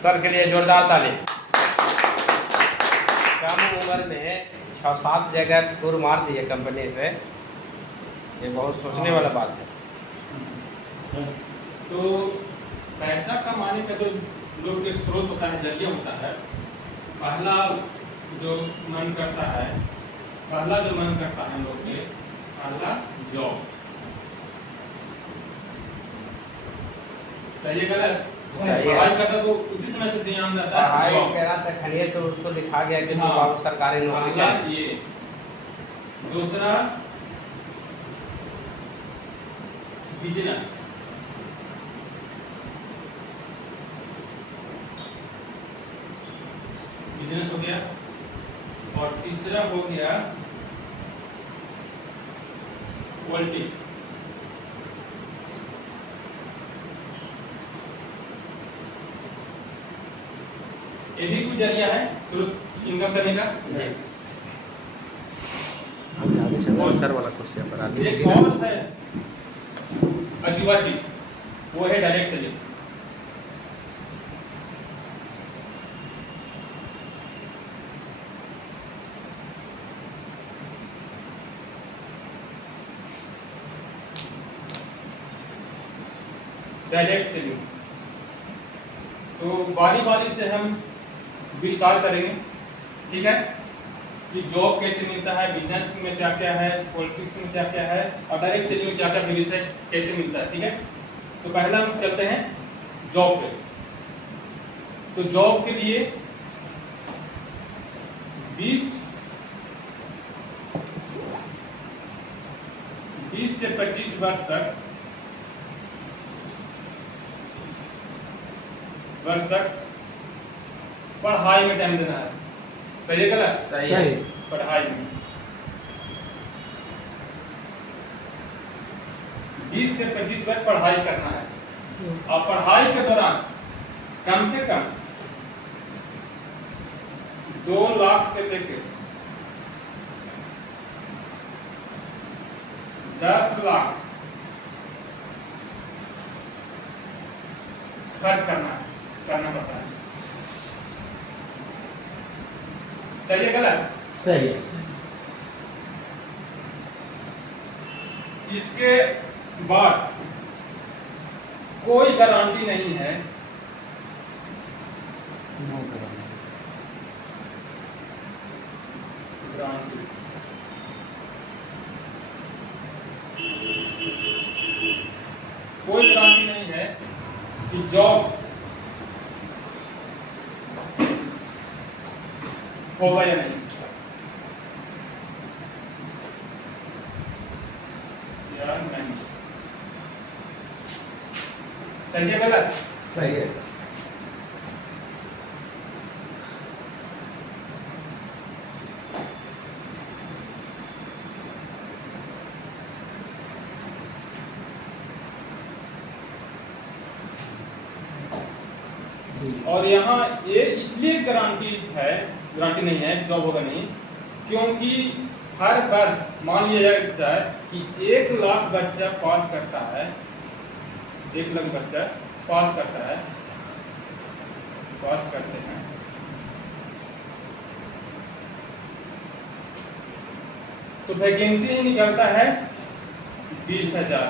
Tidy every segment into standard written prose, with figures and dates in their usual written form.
Sir के लिए जोरदार ताली। कम उम्र में 6-7 जगह टूर मार दिए कंपनी से, ये बहुत सोचने वाला बात है। तो पैसा कमाने का जो लोग के स्रोत होता है, जरिया होता है, पहला जो मन करता है हम लोग से, पहला जॉब। सही है गलत? पढ़ाई करता तो उसी समय से ध्यान रहता है पढ़ाई करा तो खनिये से उसको दिखा गया कि हाँ। बाबू सरकारी नौकरी पहला है। ये, दूसरा बिजनेस, बिजनेस हो गया, और तीसरा हो गया पॉलिटिक्स। ये भी कुछ जरिया है स्रोत इनकम करने का। आगे चलो सर वाला क्वेश्चन पर आगे। एक और है अजीवाजी, वो है डायरेक्ट सेलिंग। डायरेक्ट सेलिंग तो बारी बारी से हम विस्तार करेंगे, ठीक है, कि जॉब कैसे मिलता है, बिजनेस में क्या क्या है, पॉलिटिक्स में क्या क्या है, और डायरेक्ट सेलिंग में क्या क्या बेनिफिट है, कैसे मिलता है, ठीक है। तो पहला हम चलते हैं जॉब पे। तो जॉब के लिए 20 से 25 वर्ष तक पढ़ाई में टाइम देना है। सही है गलत? सही है। पढ़ाई में 20 से 25 वर्ष पढ़ाई करना है, और पढ़ाई के दौरान कम से कम 2 लाख से लेकर 10 लाख खर्च करना पड़ता है। सही है गलत? सही है। इसके बाद कोई गारंटी नहीं है गारंटी कोई गारंटी नहीं है कि जॉब होगा या नहीं। या नहीं। सही है गलत? सही है। और यहाँ ये इसलिए गारंटी नहीं है जॉब होगा नहीं, क्योंकि हर वर्ष मान लिया जाता है कि 1 लाख बच्चा पास करता है, 1 लाख बच्चा पास करते हैं, तो वैकेंसी ही निकलता है 20,000।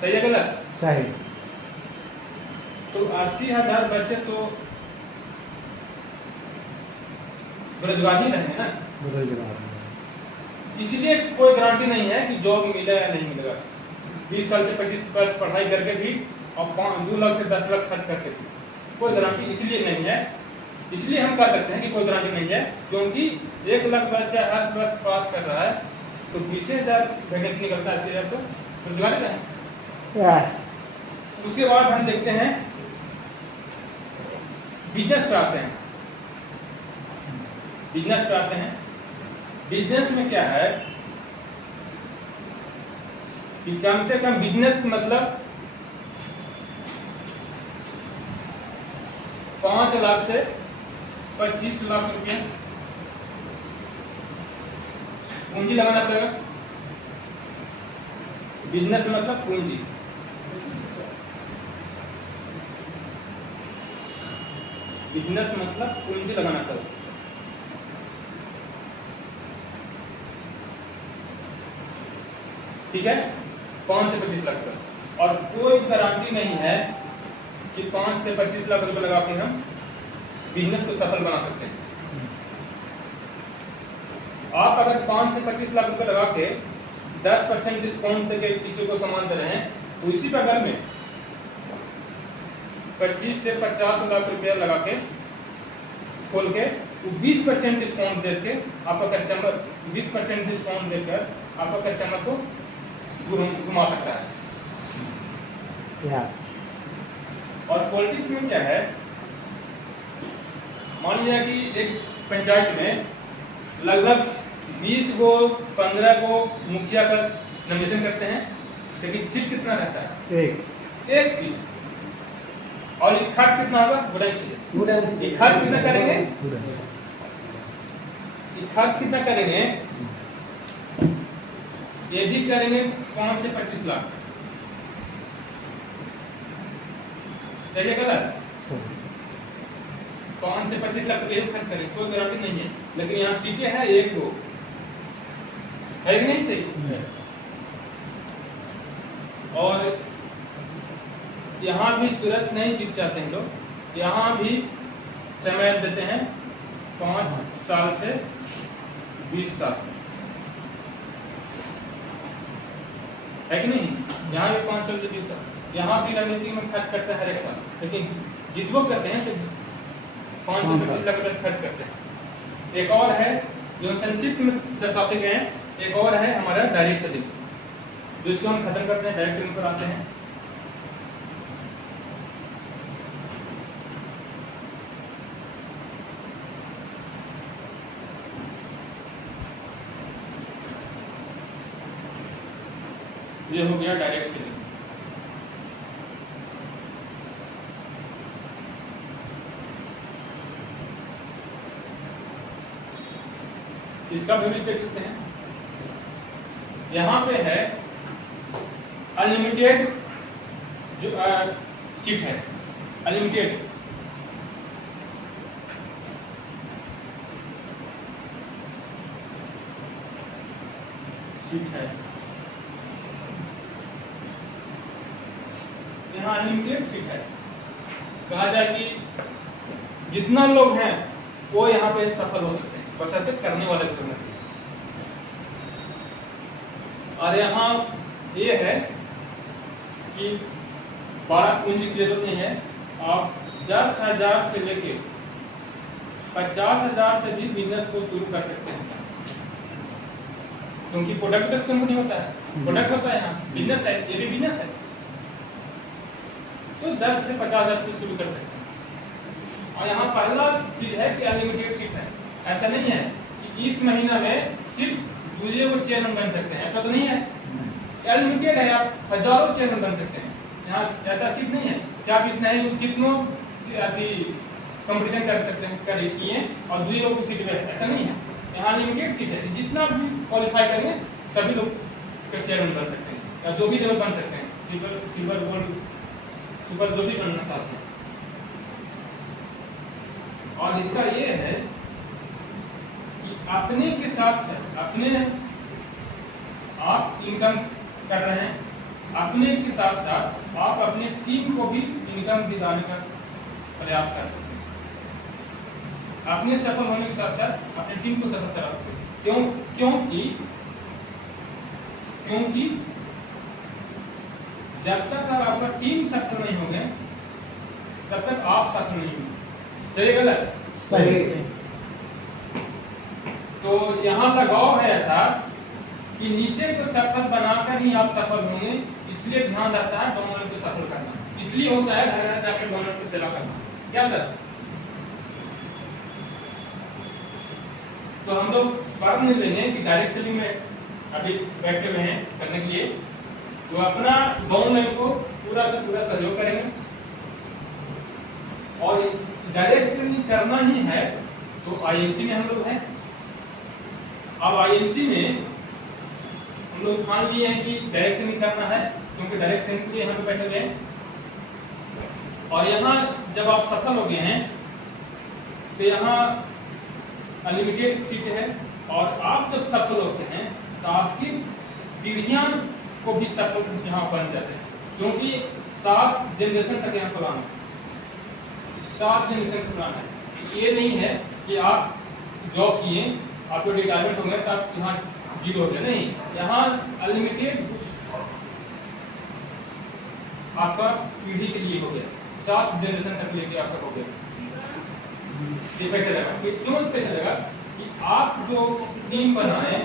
सही है गलत? सही। तो 80,000 बच्चे तो बेरोजगार ही रहे ना, इसलिए कोई गारंटी नहीं है कि जॉब मिलेगा या नहीं मिलेगा। 20 साल से 25 वर्ष पढ़ाई करके भी और 2 लाख से 10 लाख खर्च करके भी कोई गारंटी इसलिए नहीं है। इसलिए हम कह सकते हैं कि कोई गारंटी नहीं है, क्योंकि 1 लाख बच्चा हर वर्ष पास कर रहा है, तो 20,000 वैकेंसी निकलता है, 80,000 तो बेरोजगार ही रहे। उसके बाद हम देखते हैं बिजनेस पे आते हैं। बिजनेस में क्या है कि कम से कम बिजनेस मतलब 5 लाख से 25 लाख रुपया पूंजी लगाना पड़ेगा। बिजनेस मतलब पूंजी। बिजनेस मतलब पूंजी लगाना था। ठीक है, 5 से 25 लाख तक। और कोई गारंटी नहीं है कि 5 से 25 लाख रुपए लगा के हम बिजनेस को सफल बना सकते हैं। आप अगर 5 से 25 लाख रुपए लगा के 10% डिस्काउंट देके किसी को सामान दे रहे हैं, तो इसी बगल में 25 से 50 लाख रुपया लगा के खोल के 20% डिस्काउंट देके आपका कस्टमर 20% डिस्काउंट देकर आपका कस्टमर को घुमा सकता है। और पॉलिटिक्स में क्या है, मान लिया कि एक पंचायत में लगभग 20 को 15 को मुखिया का नॉमिनेशन करते हैं, लेकिन सीट कितना रहता है? एक 20। और ये खर्च कितना होगा? ये खर्च कितना करेंगे? ये खर्च कितना करेंगे? ये भी करेंगे 5 से 25 लाख। सही है गलत? 5 से 25 लाख रुपये खर्च करेंगे, कोई गारंटी नहीं है। लेकिन यहाँ सीटें हैं 1 2 है कि नहीं? सही। और यहाँ भी तुरंत नहीं जीत जाते हैं लोग, यहाँ भी समय देते हैं 5 साल से 20 साल, है कि नहीं? यहाँ भी 5 साल से 20 साल, यहाँ भी रणनीति में खर्च करते हैं हर एक साल, लेकिन जितने करते हैं तो 5 से 25 लाख रुपये खर्च करते हैं। एक और है जो संक्षिप्त में दर्शाते गए हैं, एक और है हमारा डायरेक्ट सेलिंग, जो इसको हम खत्म करते हैं, डायरेक्ट सेलिंग पर आते हैं। ये हो गया डायरेक्ट सेलिंग। इसका भी देख सकते हैं, यहाँ पे है अनलिमिटेड जो चिप है, अनलिमिटेड चिप है, यहाँ अनलिमिटेड सीट है। कहा जाए कि जितना लोग हैं वो यहाँ पे सफल हो सकते हैं, बशर्ते करने वाले को करना चाहिए। और यहाँ ये है कि बड़ा पूंजी की जरूरत नहीं है, आप 10,000 से लेके 50,000 से भी बिजनेस को शुरू कर सकते हैं, क्योंकि प्रोडक्ट बेस्ड कंपनी होता है, प्रोडक्ट होता है, यहाँ बिजनेस है, ये भी बिजनेस है। तो 10 से 50,000 से शुरू कर सकते हैं। और यहाँ पहला चीज है कि अनलिमिटेड सीट है। ऐसा नहीं है कि इस महीना में सिर्फ दूसरे को चेयरमैन बन सकते हैं, ऐसा तो नहीं है। अनलिमिटेड है, आप हजारों चेयरमैन बन सकते हैं। यहाँ ऐसा सीट नहीं है कि आप इतना ही कितनों अभी कंपटीशन कर सकते हैं, किए और दूसरे की सीट पे, ऐसा नहीं है। यहाँ अनलिमिटेड सीट है, जितना भी क्वालिफाई करेंगे सभी लोग चेयरमैन बन सकते हैं, या जो भी लेवल बन सकते हैं, सिल्वर गोल्ड सुपर, जो भी बनना चाहते हैं। और इसका ये है कि अपने के साथ अपने आप इनकम कर रहे हैं, अपने के साथ साथ आप अपने टीम को भी इनकम दिलाने का प्रयास कर सकते हैं। अपने सफल होने के साथ साथ अपनी टीम को सफल करा सकते हैं। क्योंकि जब तक आपका टीम सफल नहीं होंगे तब तक आप सफल नहीं होंगे। सही गलत? सही। तो यहाँ लगाव है ऐसा कि नीचे को सफल बनाकर ही आप सफल होंगे, इसलिए ध्यान रहता है डोनर को सफल करना, इसलिए होता है घर घर जाकर डोनर की सेवा करना। क्या सर? तो हम लोग बात नहीं लेंगे कि डायरेक्ट सेलिंग में अभी बैठे हुए हैं करने के लिए, तो अपना डाउनलाइन को पूरा से पूरा सहयोग करेंगे। और डायरेक्ट सेलिंग करना ही है तो आईएमसी में हम लोग हैं। अब आईएमसी में हम लोग ठान लिए हैं कि डायरेक्ट सेलिंग करना है, क्योंकि डायरेक्ट सेलिंग के लिए यहाँ पे बैठे हुए हैं। और यहाँ जब आप सफल हो गए हैं तो यहाँ अनलिमिटेड सीट है, और आप जब सफल होते हैं तो आपकी पीढ़ियाँ को भी सफल यहाँ बन जाते हैं, क्योंकि 7 जनरेशन तक यहाँ प्लान है, 7 जनरेशन का प्लान है। ये नहीं है कि आप जॉब किए, आपको रिटायरमेंट हो गया तो आप यहाँ जीरो हो गए, नहीं, यहाँ अनलिमिटेड आपका पीढ़ी के लिए हो गया, 7 जनरेशन तक लेके आपका हो गया। ये पैसा लगा, क्यों पैसा लगा कि आप जो टीम बनाए,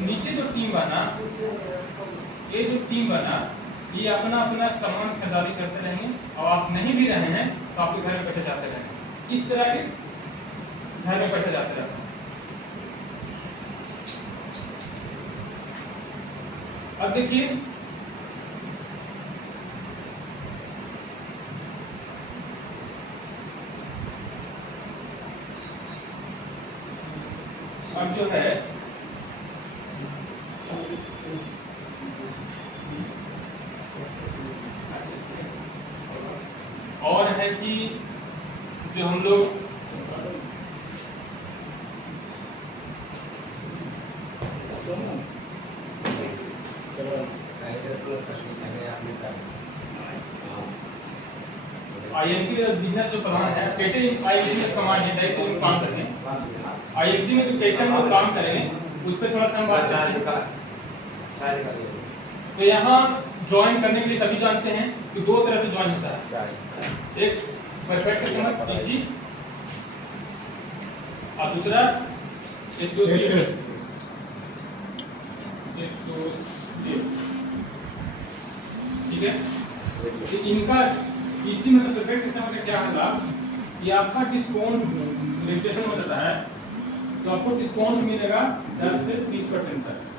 नीचे जो टीम बना, ये जो टीम बना, ये अपना अपना सामान खरीदारी करते रहेंगे, और आप नहीं भी रहे हैं तो आपके घर में पैसा जाते रहेंगे। इस तरह के घर में पैसा जाते रहता है। अब देखिए, अब जो है और है कि जो हम लोग आईएमसी का बिजनेस जो प्लान है, कैसे आईएमसी में कमांड है, कैसे हम काम करेंगे, आईएमसी में जो कैसे हम लोग काम करेंगे उस पर थोड़ा सा हम बात करते हैं। तो यहाँ ज्वाइन करने के लिए सभी जानते हैं कि 2 तरह से ज्वाइन होता है, एक परफेक्ट कस्टमर पीसी, और दूसरा एसोसिएट। ठीक है, तो इनका पीसी मतलब परफेक्ट कस्टमर का क्या होगा कि आपका डिस्काउंट रजिस्ट्रेशन में रहता है तो आपको डिस्काउंट मिलेगा 10 से 30% तक।